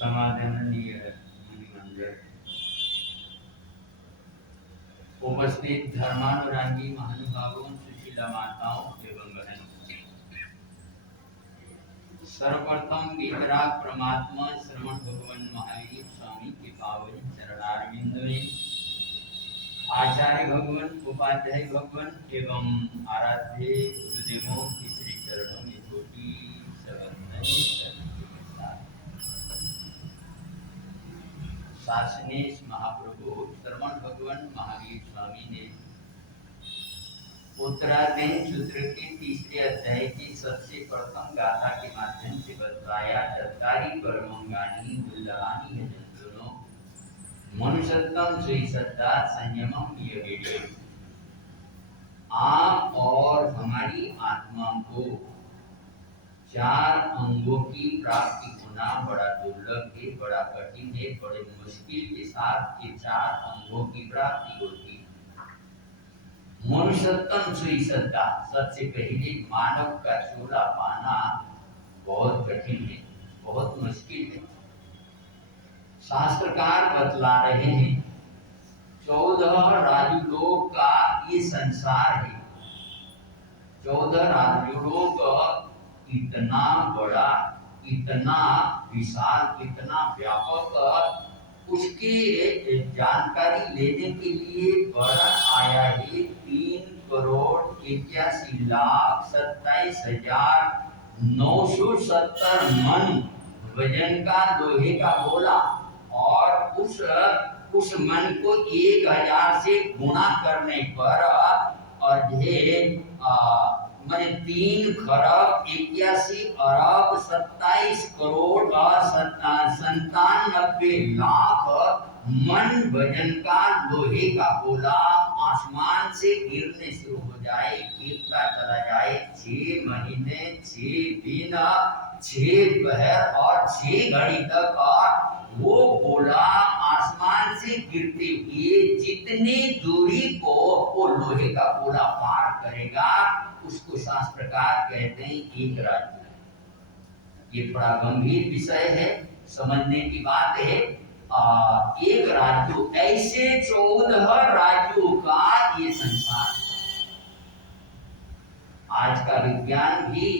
समाधानीय मुनिमंडल, उपस्थित धर्मानुरागी महानुभावों, सुशीला माताओं एवं बहनों, सर्वप्रथम वितराग परमात्मा श्रवण भगवान महावीर स्वामी के पावन चरणारविंद में आचार्य भगवान, उपाध्याय भगवान एवं आराध्य गुरुदेवों के श्री चरणों में कोटि शासनेश महाप्रभु श्रवण भगवान महावीर स्वामी ने उत्तराधीन सूत्र के तीसरे अध्याय की सबसे प्रथम गाथा के माध्यम से बताया। चत्तारी परमंगानी दुर्लभानी है जंतुनो मनुष्यत्तम सुईसद्धा संयमम ये। आप और हमारी आत्मा को चार अंगों की प्राप्ति होना बड़ा दुर्लभ है, बड़ा कठिन है, बड़े मुश्किल के साथ ये चार अंगों की प्राप्ति होती है। मनुष्यत्तम सुईसद्धा, सबसे पहले मानव का चूल्हा पाना बहुत कठिन है, बहुत मुश्किल है। शास्त्रकार बतला रहे हैं 14 राजलोक का ये संसार है। 14 राजलोक इतना बड़ा, इतना विशाल, इतना व्यापक, उसके जानकारी लेने के लिए बड़ा आया है 3,81,27,970 मन वजन का लोहे का गोला, और उस मन को 1000 से गुणा करने पर मैंने 3,81,27,97,00,000 मन वजन का लोहे का गोला आसमान से गिरने शुरू हो जाए, गिरता चला जाए 6 महीने, 6 दिन, 6 पहर और 6 घड़ी तक, और वो गोला आसमान से गिरते हुए जितनी दूरी को वो लोहे का गोला पार करेगा, उसको शास्त्रकार कहते हैं एक राज्य। ये बड़ा गंभीर विषय है, समझने की बात है। एक राज्य, ऐसे 14 राज्यों का ये संसार। आज का विज्ञान भी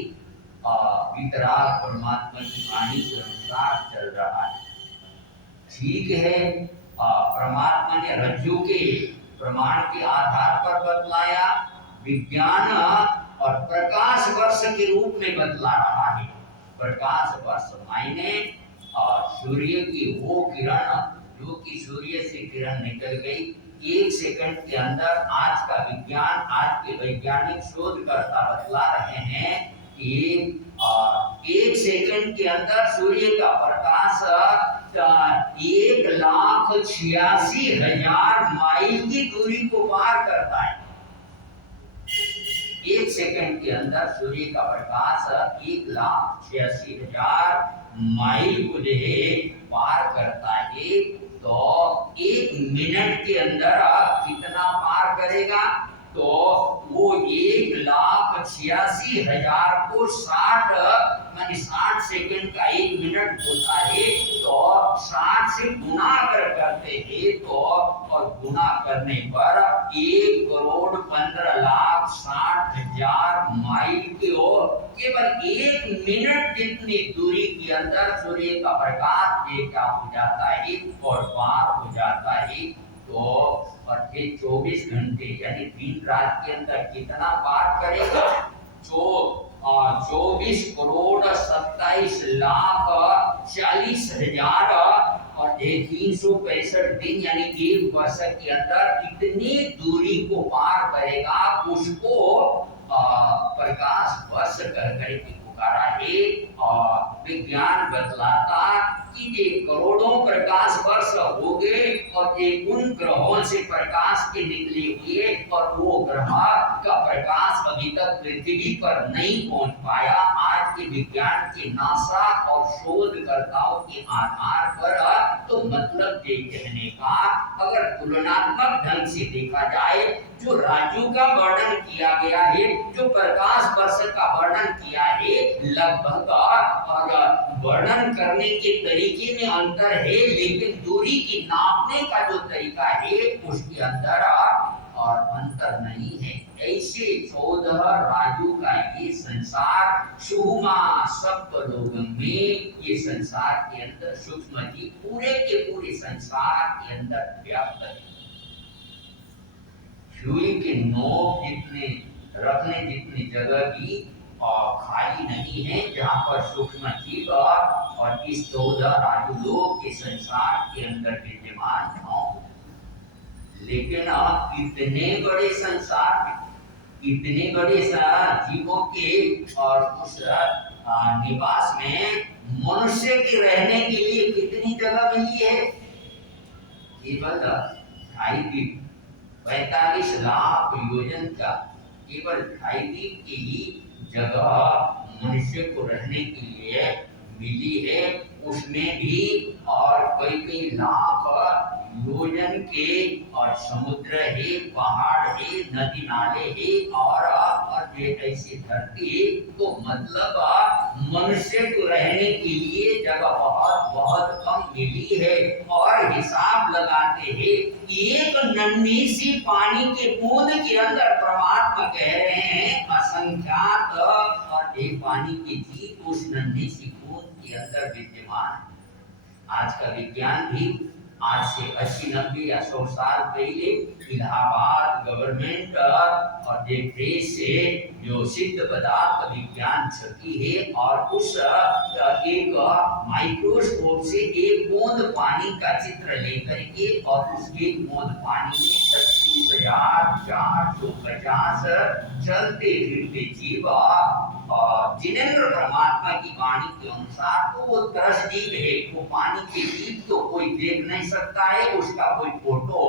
वितराग परमात्मा की वाणी के अनुसार चल रहा है। ठीक है, परमात्मा ने रज्जु के प्रमाण के आधार पर बतलाया, विज्ञान और प्रकाश वर्ष के रूप में बतला रहा है। प्रकाश वर्ष मायने सूर्य की वो किरण जो कि सूर्य से किरण निकल गई 1 सेकंड के अंदर। आज का विज्ञान, आज के वैज्ञानिक शोधकर्ता बतला रहे हैं कि 1 सेकंड के अंदर सूर्य का प्रकाश 1,86,000 माइल की दूरी को पार करता है। 1 सेकंड के अंदर सूर्य का प्रकाश 1,86,000 माइल को जो है पार करता है। तो 1 मिनट के अंदर कितना पार करेगा? तो वो 1,86,000 को 60 सेकंड का 1 मिनट होता है, तो 60 से गुणा करते हैं, तो और गुणा करने पर 1,15,60,000 माइल की ओर केवल 1 मिनट जितनी दूरी के अंदर सूर्य का प्रकाश देखा हो जाता है और पार हो जाता है। तो और ये 24 घंटे यानी दिन रात के अंदर कितना पार करेगा? 24,27,40,000 और 365 दिन यानी 1 वर्ष के अंदर इतनी दूरी को पार करेगा। उसको प्रकाश वर्ष करके पुकारा है। विज्ञान बतलाता कि ये करोड़ों प्रकाश वर्ष हो गए और ये उन ग्रहों से प्रकाश के निकले हुए, और वो ग्रह का प्रकाश अभी तक पृथ्वी पर नहीं पहुंच पाया। आज के विज्ञान के नासा और शोधकर्ताओं के आधार पर तो मतलब ये कहने का अगर तुलनात्मक ढंग से देखा जाए, जो राजू का वर्णन किया गया है, जो प्रकाश वर्ष का वर्णन किया है, लगभग और वर्णन करने के तरीके में अंतर है, लेकिन दूरी की नापने का जो तरीका है उसके अंदर और अंतर नहीं है। ऐसे 14 राजू का ये संसार सुहुमा सप्तलोकम में, ये संसार के अंदर सूक्ष्म जी पूरे के पूरे संसार के अंदर व्याप्त है। सुई के नोक जितने रखने जितनी जगह भी और खाली नहीं है जहाँ पर सूक्ष्म जीव और इस 14 राजू लोक के संसार के अंदर विद्यमान हो। लेकिन इतने बड़े संसार में, इतने बड़े जीवों के और उस निवास में मनुष्य के रहने के लिए कितनी जगह मिली है? केवल 45 लाख योजन का केवल 2.5 की ही जगह मनुष्य को रहने के लिए मिली है। उसमें भी और कई लाख योजन के और समुद्र है, पहाड़ है, नदी नाले है और ऐसी धरती, तो मतलब मनुष्य को रहने के लिए जगह बहुत कम मिली है। और हिसाब लगाते हैं एक नन्ही सी पानी के बूंद के अंदर परमात्मा कह रहे हैं असंख्यात और एक पानी की जीव उस नन्ही सी बूंद के अंदर विद्यमान है। आज का विज्ञान भी आज से 80-90 या 100 साल पहले इलाहाबाद गवर्नमेंट और देश से जो सिद्ध पदार्थ विज्ञान छकी है और उस एक माइक्रोस्कोप से एक बूंद पानी का चित्र लेकर के और उस एक बूंद पानी में 36,450 चलते फिरते जीव और जिनेंद्र परमात्मा की वाणी के अनुसार तो वो तरस जीव है। वो पानी के जीव तो कोई देख नहीं सकता है, उसका कोई फोटो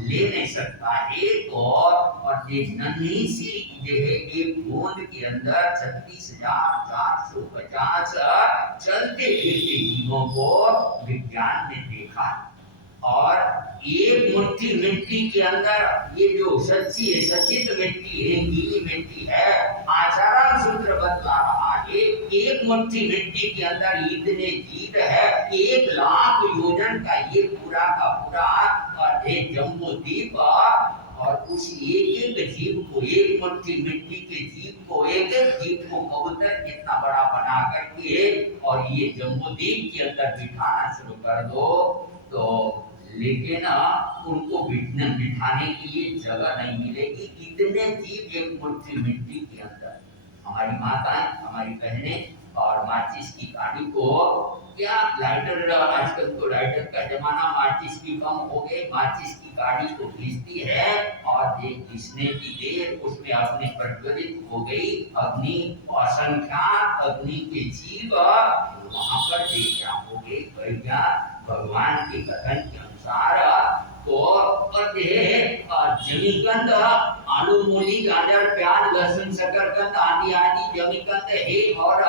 ले नहीं सकता है। तो और ये नन्ही सी जो है एक बूंद के अंदर 36,450 चलते फिरते जीवों को विज्ञान ने देखा। और एक मुट्ठी मिट्टी के अंदर ये जो सच्ची है, सचित मिट्टी है, गीली मिट्टी है, आचरण सूत्र बतला रहा है एक मुट्ठी मिट्टी के अंदर इतने जीव है, 1 लाख योजन का ये पूरा का पूरा और एक जम्बू द्वीप और उस एक जीव को, एक मुट्ठी मिट्टी के जीव को, एक जीव को कबूतर कितना बड़ा बना करके और ये जम्बू द्वीप के अंदर बिठाना शुरू कर दो तो लेकिन उनको बिठाने के लिए जगह नहीं मिलेगी। इतने जीव एक मुट्ठी मिट्टी के अंदर। हमारी माताएं, हमारी बहनें और माचिस की काड़ी को क्या लाइटर, आजकल तो लाइटर का जमाना, माचिस की कम हो गए, माचिस की काड़ी को घिसती है और ये घिसने की देर उसमें अपने प्रज्वलित हो गई अग्नि, असंख्यात अग्नि के जीव वहां पर देखा हो गए। भगवान के कथन के अनुसार तो जमीकंद, आलू, मूली, गाजर, प्याज, लहसुन, शकरकंद आदि जमीकंद है और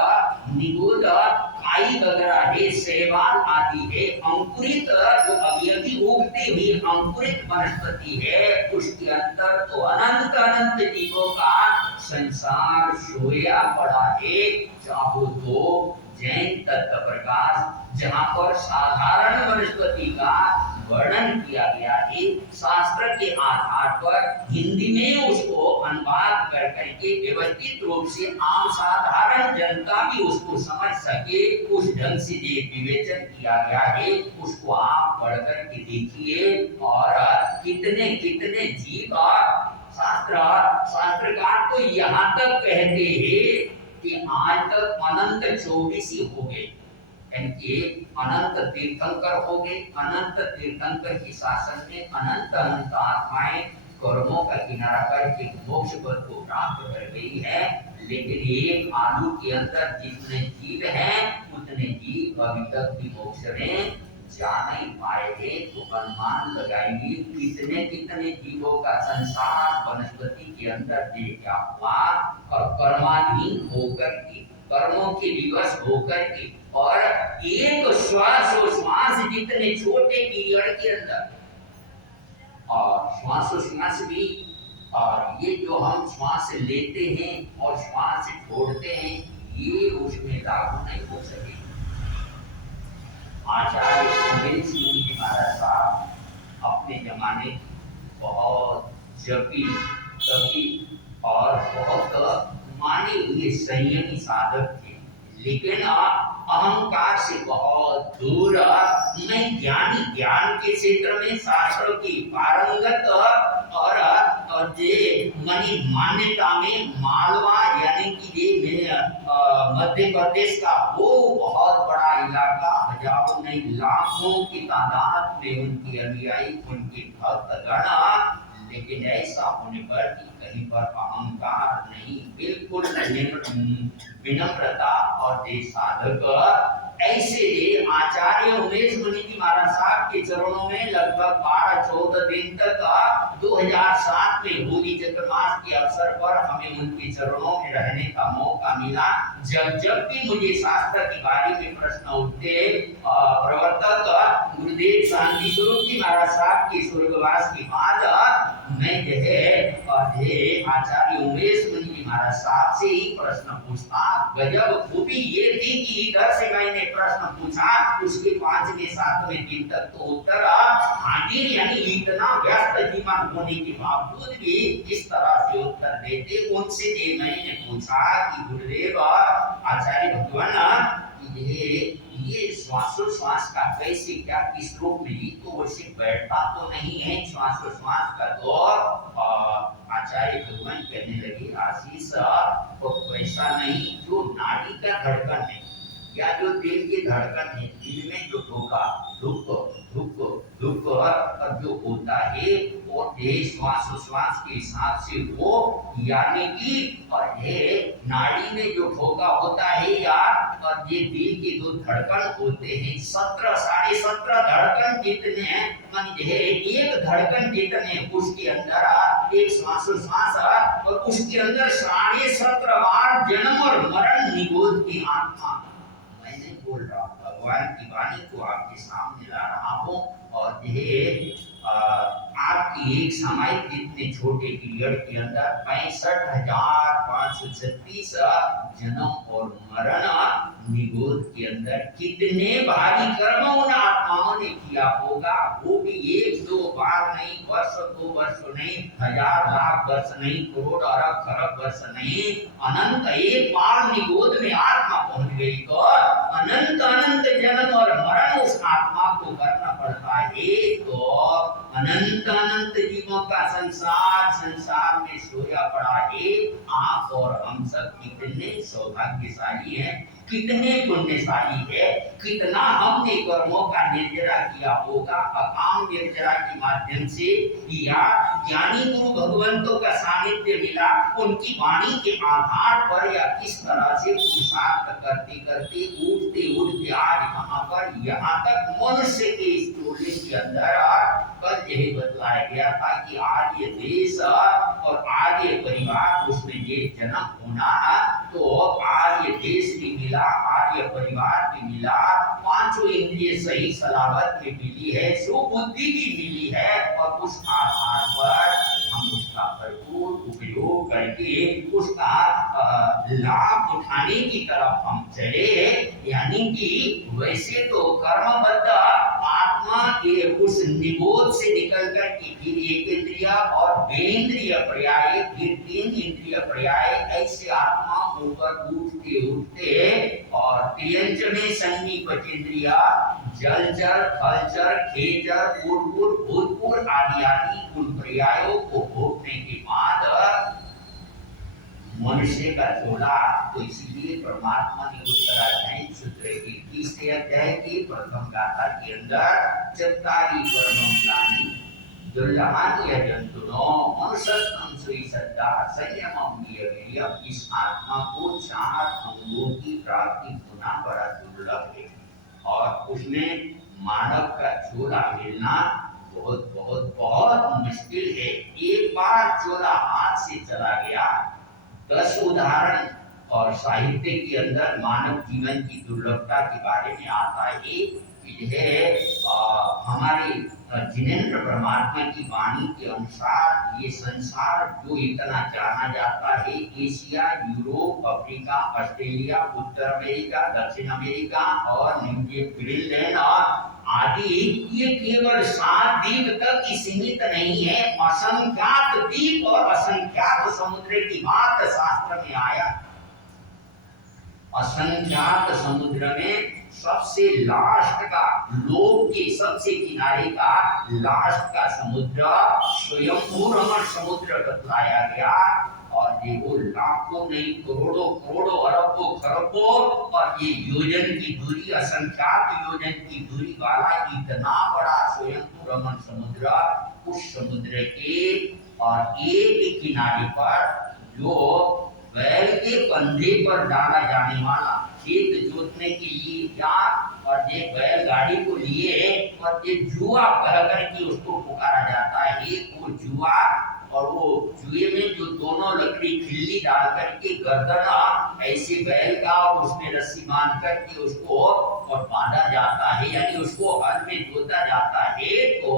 निगुल, काई वगैरह है, शैवाल आदि है। अंकुरित जो अभी उगती हुई अंकुरित वनस्पति है उसके अंदर तो अनंत जीवों का संसार सोया पड़ा है। चाहो तो जैन तत्व प्रकाश जहाँ पर साधारण वनस्पति का वर्णन किया गया है, शास्त्र के आधार पर हिंदी में उसको अनुवाद कर करके व्यवस्थित रूप से आम साधारण जनता भी उसको समझ सके, उस ढंग से ये विवेचन किया गया है। उसको आप पढ़ करके देखिए और कितने कितने जीव शास्त्रकार तो यहाँ तक कहते हैं कि आज तक अनंत 24 हो गए, अनंत तीर्थंकर हो गए। अनंत तीर्थंकर के शासन में अनंत आत्माएं कर्मों का किनारा करके मोक्ष पद को प्राप्त कर गई है। लेकिन एक आलू के अंदर जितने जीव हैं उतने जीव अभी तक भी मोक्ष में जा नहीं पाए थे। तो अनुमान लगाइए कितने कितने जीवों का संसार वनस्पति के अंदर देखा हुआ और कर्माधीन होकर के कर्मों के दिवस होकर के और एक श्वास जितने छोटे पीरियड के अंदर और श्वास भी और ये जो हम श्वास लेते हैं और श्वास छोड़ते हैं ये उसमें लागू नहीं हो सके। आचार्य सुरेश मुनि महाराज साहब अपने जमाने बहुत जपी तपी और बहुत माने हुए संयमी साधक थे, लेकिन अहंकार से बहुत दूर मैं ज्ञान के क्षेत्र में शास्त्रों की पारंगत और जे मनी मान्यता में मालवा यानी कि ये मध्य प्रदेश का वो बहुत बड़ा इलाका हजारों नहीं लाखों की तादाद में उनकी अनुयायी उनके भक्तगण, लेकिन ऐसा होने पर कि कहीं पर अहंकार नहीं, बिल्कुल विनम्रता और देश साधक ऐसे आचार्य उमेश मुनि जी महाराज साहब के चरणों में लगभग 12-14 दिन तक 2007 में होली चतुर्मास के अवसर पर हमें उनके चरणों में रहने का मौका मिला। जब भी मुझे शास्त्र के बारे में प्रश्न उठते प्रवर्तक गुरुदेव शांति स्वरूप जी महाराज साहब के स्वर्गवास के बाद मैं आचार्य उमेश मुनि जी महाराज साहब से ही प्रश्न पूछता। गजब खूबी ये थी कि इधर से मैंने प्रश्न पूछा, उसके 5वें 7वें दिन तक तो उत्तर हाजिर, यानी इतना व्यस्त जीवन होने के बावजूद भी इस तरह से उत्तर देते। उनसे मैंने पूछा कि गुरुदेव आचार्य भगवान ये श्वासोश्वास का कैसे क्या किस रूप में, तो वैसे बैठता तो नहीं है श्वासोश्वास का दौर। आचार्य भगवान कहने लगे आशीष तो वैसा नहीं, जो नाड़ी का धड़कन है या जो दिल की धड़कन है, दिल में जो धोखा धुक धुक धुक और जो होता है वो श्वासोश्वास के हिसाब से हो, यानी कि और है नाड़ी में जो धोखा होता है या और ये दिल के जो धड़कन होते हैं 17 साढ़े 17 धड़कन जितने हैं, मान एक धड़कन जितने उसके अंदर एक श्वासोश्वास और उसके अंदर 17.5 बार जन्म और मरण निगोद की आत्मा। मैंने बोल रहा भगवान की वाणी को आपके सामने ला रहा हूँ और आपकी एक सामायिक जितने छोटे पीरियड के अंदर 65,536 जन्म और मरण निगोद के अंदर कितने भारी कर्म उन आत्माओं ने किया होगा, वो भी 1-2 बार नहीं, वर्ष 2 वर्ष नहीं, हजार लाख वर्ष नहीं, करोड़ अरब खरब वर्ष नहीं, अनंत एक बार निगोद में आत्मा पहुंच गई तो अनंत अनंत जन्म और मरण उस आत्मा को करना पड़ता है। तो अनंत अनंत जीवों का संसार में सोया पड़ा है। आप और हम सब कितने सौभाग्यशाली हैं, कितने पुण्यशाली है, कितना हमने कर्मों का निर्जरा किया होगा अकाम निर्जरा के माध्यम से, या ज्ञानी गुरु भगवंतों का सानिध्य मिला उनकी वाणी के आधार पर, या किस तरह से पुरुषार्थ करते करते उठते उठते आज कहां पर यहाँ तक मनुष्य के इस टोले के अंदर कल यही बतलाया गया था कि आज ये देश और आज ये परिवार उसमें ये जन्म होना, तो आज ये देश भी मिला, आज ये परिवार भी मिला, 5 इंद्रिय सही सलामत में मिली है, सुबुद्धि भी मिली है और उस आधार पर हम उसका भरपूर उपयोग करके उसका लाभ उठाने की तरफ हम चले। यानी कि वैसे तो कर्मबद्ध आत्मा के उस निबोध से निकल कर के फिर एक इंद्रिय और बेंद्रिय पर्याय फिर 3 इंद्रिय पर्याय ऐसे आत्मा ऊपर उठते उठते और त्रियंचने संगी पचेंद्रिया जलचर थलचर खेचर पूर्वपुर भूतपुर आदि आदि उन पर्यायों को भोगने के बाद मनुष्य का झोला, तो इसीलिए परमात्मा ने उत्तराध्याय सूत्र के 30वें अध्याय की प्रथम गाथा के अंदर चत्तारी परमं ज्ञानी दुर्लभान यजंतुनो मनुष्यत्वं सुई सद्दा संयमं नियमेय। इस आत्मा को 4 अंगों की प्राप्ति होना बड़ा दुर्लभ है और उसमें मानव का झोला मिलना बहुत बहुत बहुत मुश्किल है। एक बार झोला हाथ से चला गया 10 उदाहरण और साहित्य के अंदर मानव जीवन की दुर्लभता के बारे में आता है कि जो है हमारे जिनेन्द्र परमात्मा की वाणी के अनुसार ये संसार जो इतना जाना जाता है, एशिया, यूरोप, अफ्रीका, ऑस्ट्रेलिया, उत्तर अमेरिका, दक्षिण अमेरिका और ग्रीनलैंड आदि, ये केवल 7 द्वीप तक ही सीमित नहीं है। असंख्यात द्वीप और असंख्यात समुद्र की बात शास्त्र में आया। असंख्यात समुद्र में सबसे लास्ट का, लोक के सबसे किनारे का लास्ट का समुद्र स्वयंभू रमण समुद्र बतलाया गया। और ये वो लाखों नहीं करोड़ों करोड़ों अरबों खरबों और ये योजन की दूरी, असंख्यात योजन की दूरी वाला इतना बड़ा स्वयंभू रमण समुद्र, उस समुद्र के और एक किनारे पर जो बैल के कंधे पर डाला जाने वाला, खेत जोतने के लिए या और ये बैलगाड़ी को लिए और ये जुआ कह करके उसको पुकारा जाता है। वो जुआ और वो जुए में जो दोनों लकड़ी खिल्ली डाल करके गर्दन ऐसे बैल का और उसमें रस्सी बांध करके उसको और बांधा जाता है, यानी उसको हल में जोता जाता है। तो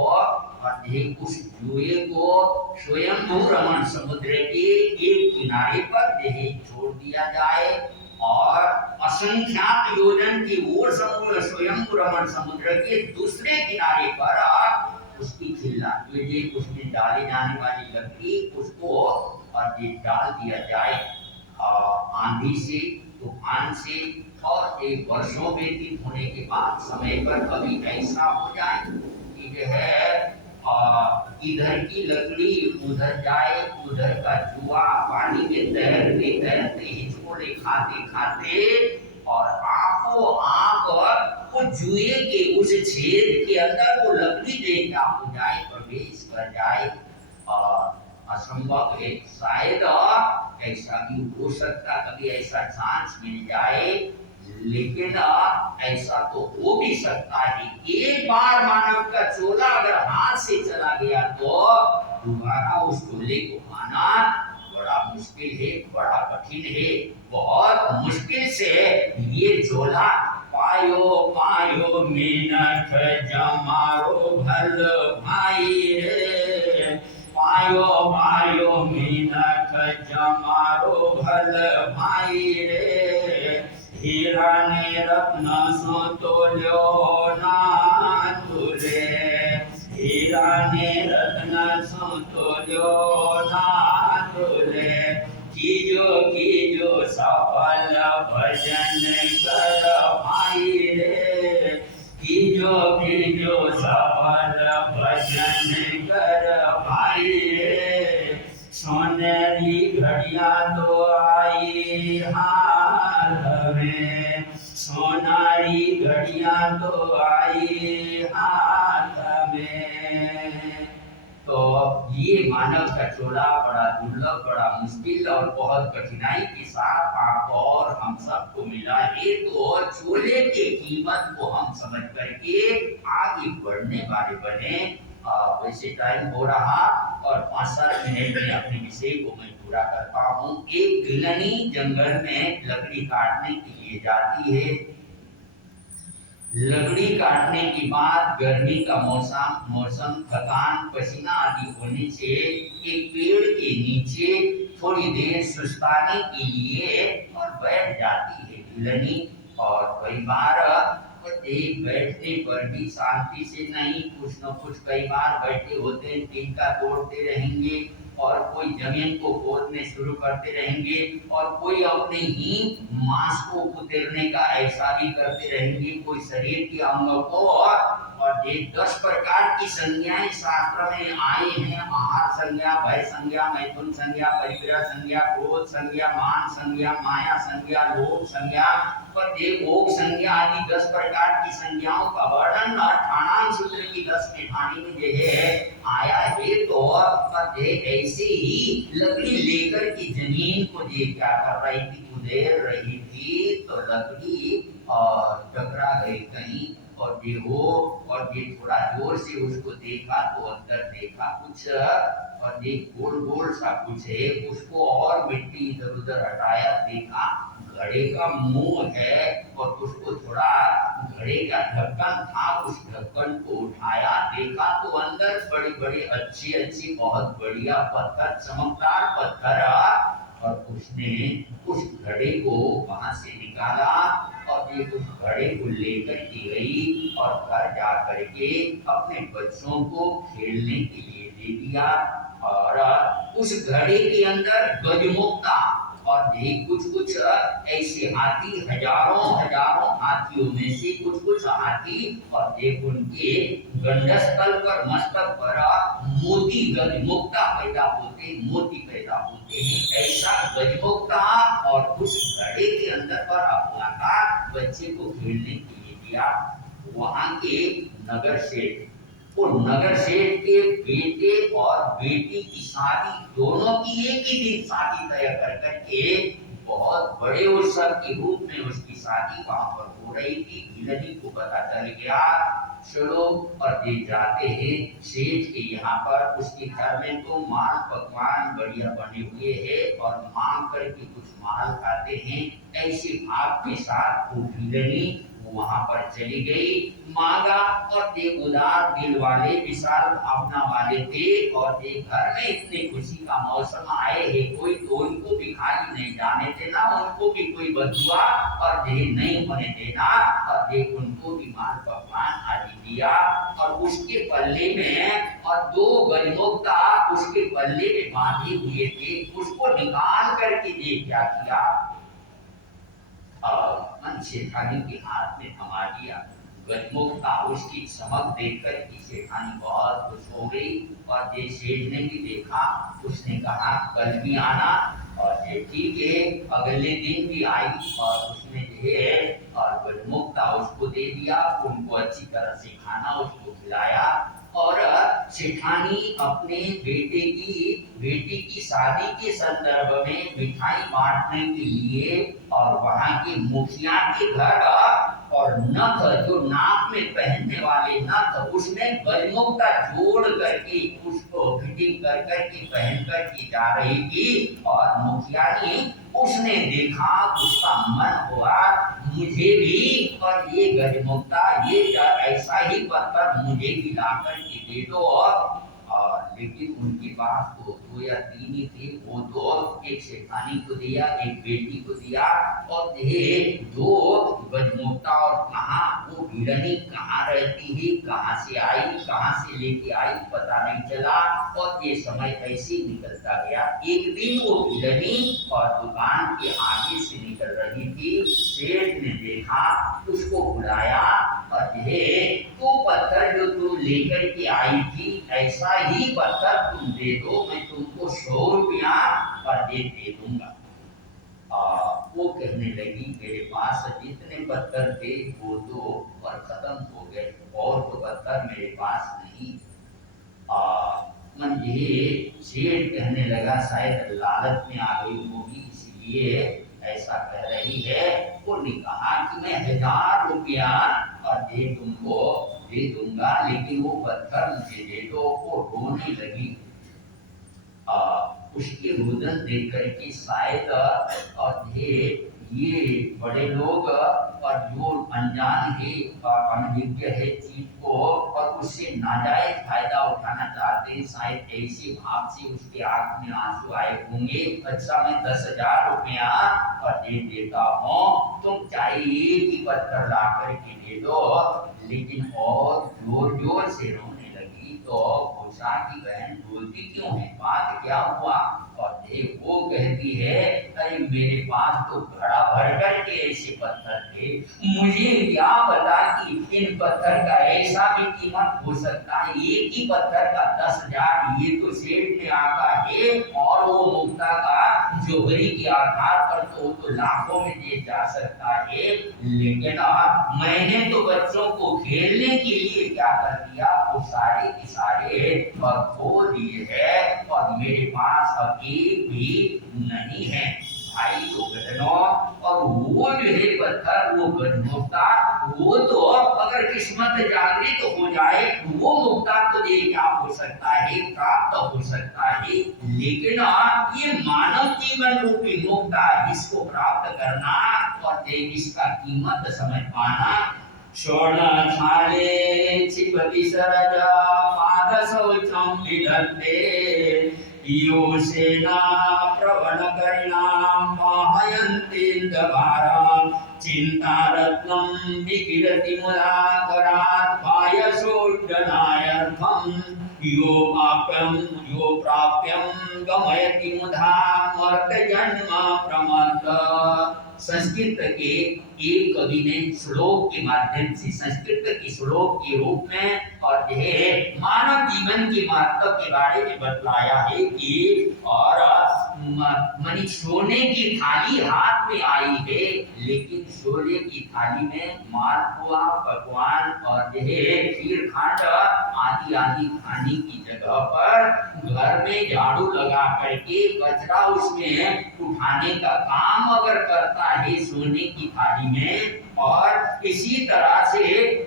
उस जुए को स्वयंभू रमण समुद्र के एक किनारे पर छोड़ दिया जाए और असंख्यात योजन की ओर समुद्र स्वयंभू रमण समुद्र के दूसरे किनारे पर उसकी खिल्ला जो ये उसमें डाली जाने वाली लकड़ी उसको और ये डाल दिया जाए। आंधी से, तूफान से और एक वर्षों व्यतीत होने के बाद समय पर कभी ऐसा हो जाए कि जो है इधर की लकड़ी उधर जाए, उधर का जुआ पानी में तैरते तैरते हिचकोले खाते खाते और आपो आप वो जुए के उस छेद के अंदर वो लकड़ी देखा हो जाए, प्रवेश कर जाए। असंभव है, शायद ऐसा भी हो सकता, कभी ऐसा चांस मिल जाए, लेकिन ऐसा तो हो भी सकता है। एक बार मानव का चोला अगर हाथ से चला गया तो दोबारा उस चोले को पाना बड़ा मुश्किल है, बड़ा कठिन है, बहुत मुश्किल से ये चोला पायो पायो मीनख जमारो भल भाई रे, पायो पायो मीनख जमारो भल भाई रे, हीरा ने रत्न सो तोल्यो ना तुरे, हीरा ने रत्न सो तोल्यो ना तुरे, कीजो सफल भजन कर भाई रे, कीजो सफल भजन कर भाई रे, सोनेरी घड़िया तो आई हाथ में, सोनारी घड़िया तो आई हाथ में। तो ये मानव का चोला बड़ा दुर्लभ, बड़ा मुश्किल और बहुत कठिनाई के साथ आपको और हम सबको मिला है। तो चोले के कीमत को हम समझ करके आगे बढ़ने वाले बने। वैसे टाइम हो रहा और 5-7 मिनट में अपने विषय को मैं पूरा करता हूँ। एक गिलनी जंगल में लकड़ी काटने के लिए जाती है। लकड़ी काटने के बाद गर्मी का मौसम थकान पसीना आदि होने से एक पेड़ के नीचे थोड़ी देर सुस्ताने के लिए और बैठ जाती है गिलनी। और कई बार बैठने पर भी शांति से नहीं, कुछ न कुछ कई बार बैठे होते हैं, तिनका तोड़ते रहेंगे और कोई जमीन को खोदने शुरू करते रहेंगे और कोई अपने ही मांस को कुतरने का ऐसा भी करते रहेंगे, कोई शरीर के अंगों को। और ये 10 प्रकार की संज्ञाएं शास्त्र में आई हैं। आहार संज्ञा, भय संज्ञा, मैथुन संज्ञा, परिग्रह संज्ञा, क्रोध संज्ञा, मान संज्ञा, माया संज्ञा, लोभ संज्ञा और भोग संज्ञा आदि 10 प्रकार की संज्ञाओं का वर्णन 98 सूत्र की 10वीं ठाणी में जो है आया है। तो ऐसे ही लकड़ी लेकर की जमीन को ये क्या कर रही थी, उधेड़ रही थी। तो लकड़ी टकरा गई कहीं और ये हो और ये थोड़ा जोर से उसको देखा तो अंदर देखा कुछ और ये गोल गोल सा कुछ है। उसको और मिट्टी इधर उधर हटाया, देखा घड़े का मुंह है और उसको थोड़ा घड़े का ढक्कन था, उस ढक्कन को उठाया, देखा तो अंदर बड़ी बड़ी अच्छी अच्छी बहुत बढ़िया पत्थर, चमकदार पत्थर, और उसने उस घड़े को वहां से निकाला और ये उस घड़े को लेकर के गई और घर जा करके अपने बच्चों को खेलने के लिए दे दिया। और उस घड़े के अंदर गजमुक्ता और भी कुछ कुछ ऐसे हाथी, हजारों हजारों हाथियों में से कुछ कुछ हाथी, और देख उनके गंडस्थल पर, मस्तक पर मोती गजमुक्ता पैदा होते, मोती पैदा होते हैं। ऐसा गजमुक्ता और उस घड़े के अंदर पर अपना का बच्चे को खेलने के लिए दिया। वहां के नगर सेठ, वो नगर सेठ के बेटे और बेटी की शादी, दोनों की एक ही दिन शादी तय कर करके बहुत बड़े उत्सव के रूप में उसकी शादी वहां पर हो रही थी। भिलनी को पता चल गया, चलो और ये जाते हैं सेठ के यहाँ पर, उसके घर में तो माल पकवान बढ़िया बने हुए हैं और मांग करके कुछ माल खाते हैं। ऐसे भाव के साथ वो भिलनी वहां पर चली गई, मांगा, और ये उदार दिल वाले, विशाल भावना वाले थे, और ये घर में इतनी खुशी का मौसम आए है, कोई तो उनको भी खाली नहीं जाने देना, उनको भी कोई बदुआ और ये नहीं होने देना, और ये उनको भी माल पकवान आदि दिया। और उसके पल्ले में और 2 गजमुक्ता उसके पल्ले में बांधे हुए थे, उसको निकाल करके दे क्या किया, मन शेखानी के हाथ में थमा दिया। गजमुक्ता उसकी चमक देखकर की शेखानी बहुत खुश हो गई, और ये सेठ ने भी देखा, उसने कहा कल भी आना, और ये ठीक है, अगले दिन भी आई, और उसने जो है और गजमुक्ता उसको दे दिया, उनको अच्छी तरह से खाना उसको खिलाया। और शेखानी अपने बेटी की शादी के संदर्भ में मिठाई बांटने के लिए और वहां के मुखिया के घर और नथ, जो नाक में पहनने वाले नथ, उसमें गजमुक्ता जोड़ करके उसको फिटिंग कर करके पहन करके जा रही थी, और मुखिया ने उसने देखा, उसका मन हुआ मुझे भी और ये गजमुक्ता, ये ऐसा ही पत्थर मुझे भी ला करके दे दो। और लेकिन उनके पास तो 2 या 3 ही थे, वो तो एक शेखानी को दिया, एक बेटी को दिया, और ये 2 गजमुक्ता, और कहाँ वो भिलनी कहाँ रहती है, कहाँ से आई, कहाँ से लेके आई, पता नहीं चला, और ये समय ऐसे निकलता गया। एक दिन वो भिलनी और दुकान के आगे से निकल रही थी, सेठ ने देखा, उसको बुलाया, और ये तो पत्थर जो तुम लेकर के आई थी, ऐसा ही पत्थर तुम दे दो, मैं तुमको 100 रुपया पर दे दूंगा। वो कहने लगी मेरे पास जितने पत्थर थे वो तो और खत्म हो गए, और तो पत्थर मेरे पास नहीं। मन ये सेठ कहने लगा शायद लालच में आ गई होगी, इसलिए ऐसा कह रही है। उन्होंने कहा कि मैं 1000 रुपया और दे दूंगा, लेकिन वो पत्थर मुझे दे दो। वो रोने लगी। उसके रुदन देख करके शायद और ये बड़े लोग और जो अनजान है और अनभिज्ञ है चीज को, और उससे नाजायज फायदा उठाना चाहते हैं, शायद ऐसे भाव से उसके आंख में आंसू आए होंगे। अच्छा मैं 10,000 रुपया और दे देता हूँ, तुम चाहे एक ही पत्थर ला करके दे दो। लेकिन और जोर जोर से रोने लगी। तो पूछा कि बहन बोलती क्यों है, बात क्या हुआ? और वो कहती है अरे मेरे पास तो घड़ा भर कर के ऐसे पत्थर थे, मुझे क्या पता कि इन पत्थर का ऐसा भी कीमत हो सकता है। एक ही पत्थर का 10,000, ये तो सेठ ने आका है, और वो मुक्ता का जोहरी के आधार पर तो लाखों में दे जा सकता है। लेकिन मैंने तो बच्चों को खेलने के लिए क्या कर दिया, वो सारे के सारे खो दिए है, और मेरे पास अब एक भी नहीं है। भाई तो बहनों, और वो जो है पत्थर, वो गजमुक्ता वो तो अगर किस्मत जागृत हो जाए वो मुक्ता तो ये क्या हो सकता है, प्राप्त हो सकता है। लेकिन ये मानव जीवन रूपी मुक्ता इसको प्राप्त करना और इसका कीमत समझ पाना। स्वर्ण छाले छिपति सरज पाद शौचम विदत्ते योसेना प्रवण करिणाम वाहयन्तीन्द्रभाराम चिन्तारत्नं विकिरति मुदाकरात् पायसोड्डनायर्थं यो प्राप्यं गमयति मुधा मर्त्यजन्म प्रमत्त। संस्कृत के एक कवि ने श्लोक के माध्यम से संस्कृत के श्लोक के रूप में और यह मानव जीवन के महत्व के बारे में बतलाया है कि और मनी सोने की थाली हाथ में आई है, लेकिन सोने की थाली में मालपुआ पकवान और यह खीर खांड आदि आदि खाने की जगह पर घर में झाड़ू लगा करके कचरा उसमें उठाने का काम अगर करता है सोने की थाली में। और इसी तरह से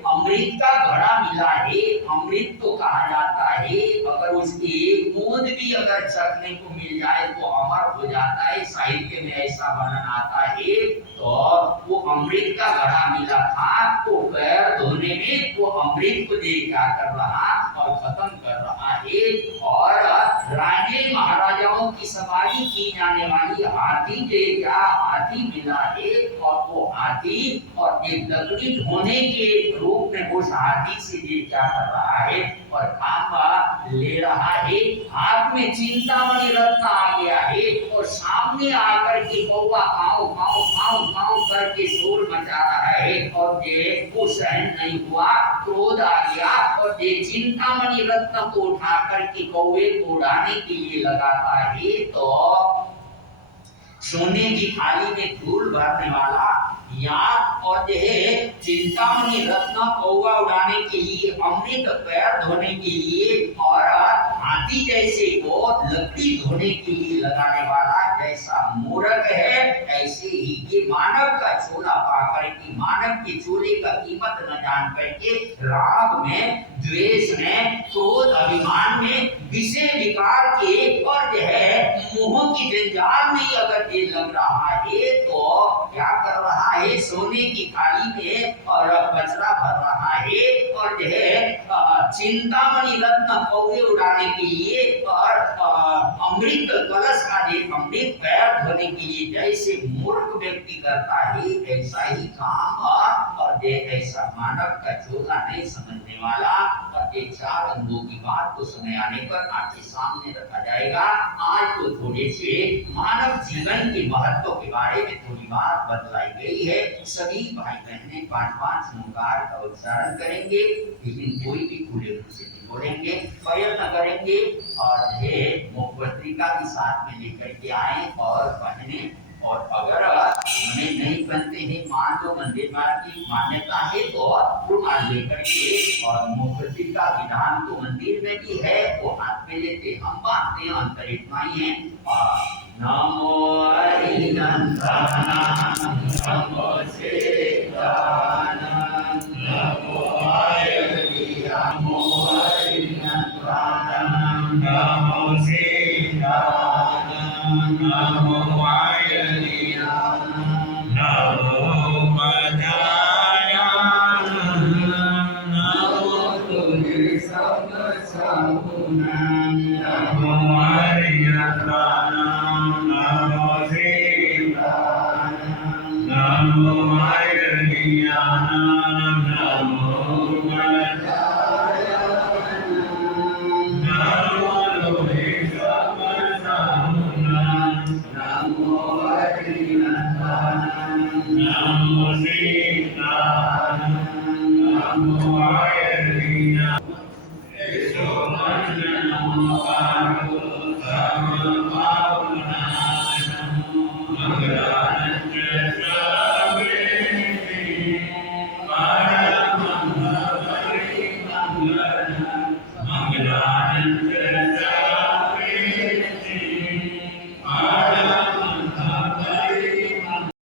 अमृत का घड़ा मिला है, अमृत तो कहा जाता है, अगर उसकी एक बूंद भी अगर चखने को मिल जाए तो अमर हो जाता है, साहित्य में ऐसा वर्णन आता है। तो वो अमृत का घड़ा मिला था तो पैर धोने में वो अमृत को दे क्या कर रहा और खत्म कर रहा है। और राजे महाराजाओं की सवारी की जाने वाली हाथी के क्या हाथी मिला है, और वो हाथी और ये लकड़ी ढोने के रूप में उस हाथी से ये क्या कर रहा है और काम ले रहा है। हाथ में चिंतामणि रत्न आ गया है और सामने आकर के कौवा काऊ काऊ काऊ काऊ करके शोर मचा रहा है और ये वो सहन नहीं हुआ, क्रोध आ गया और ये चिंतामणि रत्न को उठा करके कौवे को उड़ाने के लिए लगाता है। तो सोने की थाली में धूल भरने वाला या और यह चिंतामणि रत्न कौवा उड़ाने के लिए, अमृत पैर धोने के लिए और हाथी जैसे को लकड़ी धोने के लिए लगाने वाला जैसा मूर्ख है, ऐसे ही ये मानव का चोला पाकर के मानव के चोले का कीमत न जान करके राग में, द्वेष में, क्रोध अभिमान में, विषय विकार के और यह मोह की जंजाल में अगर ये लग रहा है तो क्या कर रहा है, सोने की थाली में और कचरा भर रहा है और यह चिंतामणि रत्न कौवे उड़ाने के लिए और अमृत कलश आदि अमृत पैर धोने के लिए जैसे मूर्ख व्यक्ति करता है, ऐसा ही काम और ऐसा मानव का चोला नहीं समझने वाला। और ये चार अंगों की बात तो समय आने पर आपके सामने रखा जाएगा। आज तो थोड़े से मानव जीवन के महत्व के बारे में थोड़ी बात बतलाई गई है। सभी भाई बहने 5-5 ओंकार का उच्चारण करेंगे, लेकिन कोई भी खुले मुंह से नहीं बोलेंगे, प्रयत्न करेंगे और ये मुखपत्रिका भी साथ में लेकर के आए और पहने। और अगर हमें नहीं बनते हैं, मान लो मंदिर की मान्यता है तो रुमाल लेकर के और मुखपत्रिका विधान तो मंदिर में भी है, वो हाथ में लेते हम बांधते हैं, अंतरिक्ष हैं। नमो हरिनंदनाय नमो सेतानाय नमो हरिनंदनाय नमो सेतानाय नमो Namo